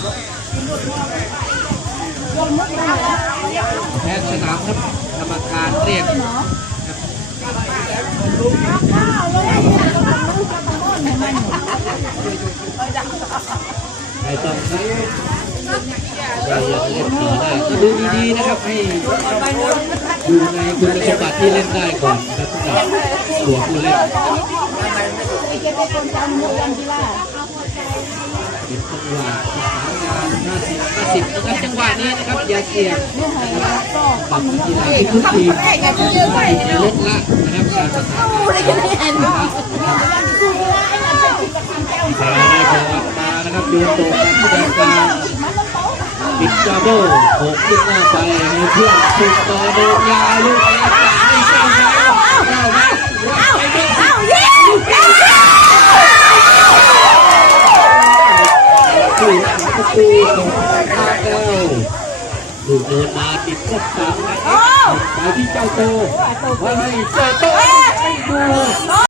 แพทย์สนามครับกรรมการเรียกไม่ต้องใช้เราอยากเล่นต่อได้ก็ดูดีๆนะครับให้ดูในคุณสมบัติที่เล่นได้ก่อนนะครับสำหรับตัวผู้เล่นเป็นจังหวะ50นะครับจังหวะนี้นะครับอย่าเสี่ยงกับกีฬาที่ทุกทีมจะลดละนะครับการประทะกันมานะครับโยนตรงกันที่ด้านกลางปิดจับเบิลโขกขึ้นหน้าไปให้เพื่อนถูกต่อโดนยาลูกเองไม่เข้าผู้ประตูของท่าแก้วถูกเดินมาติดกดสั่งไปที่เจ้าโตว่าให้เจ้าโตให้ดู